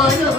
뭐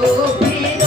ও